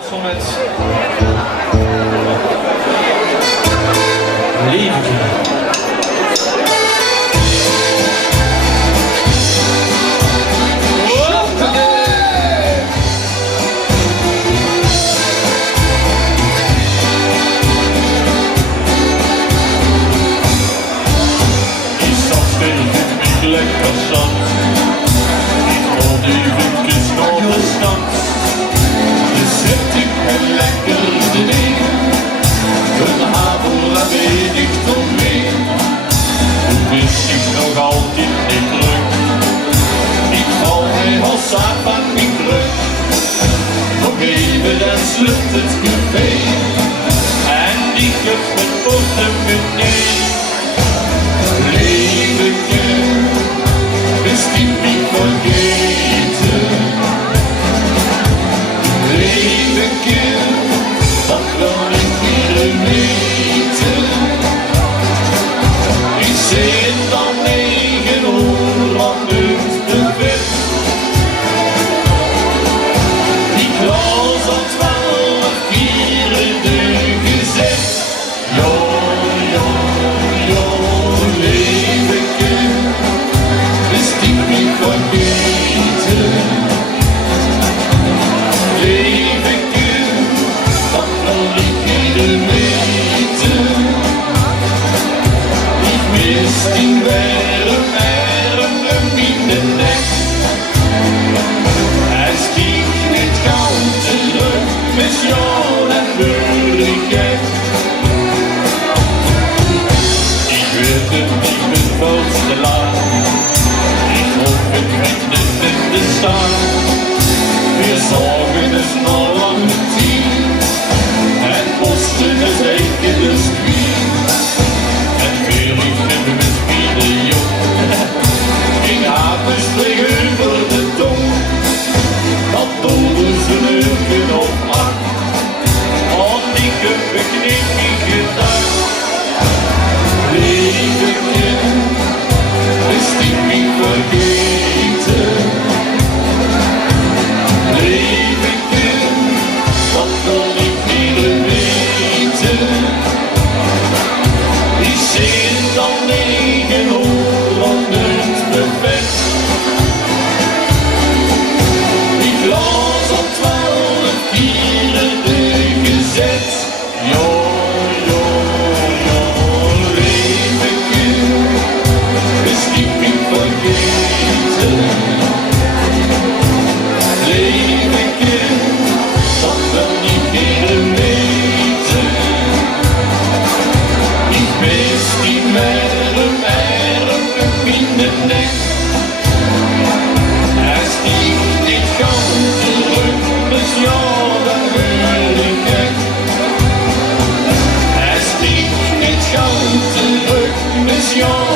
Sonnet. Liefje. Lekker zat, ik hoor die winkjes door de stad. Dus zet ik het lekker erin, een avond daar weet ik toch mee. Toen wist ik nog altijd niet druk, ik val mij als zaad van mijn druk. Nog even dan sluit het café, en ik heb het poten meteen. Wir sorgen es noch lange Zeit, en posten es enkeles kwiet. En weer ik neem het video, ik haat de strik over de tong. Dat doden ze leuken op acht, want ik heb beknipt gedacht. Lieve kind, is die niet vergeten. Mission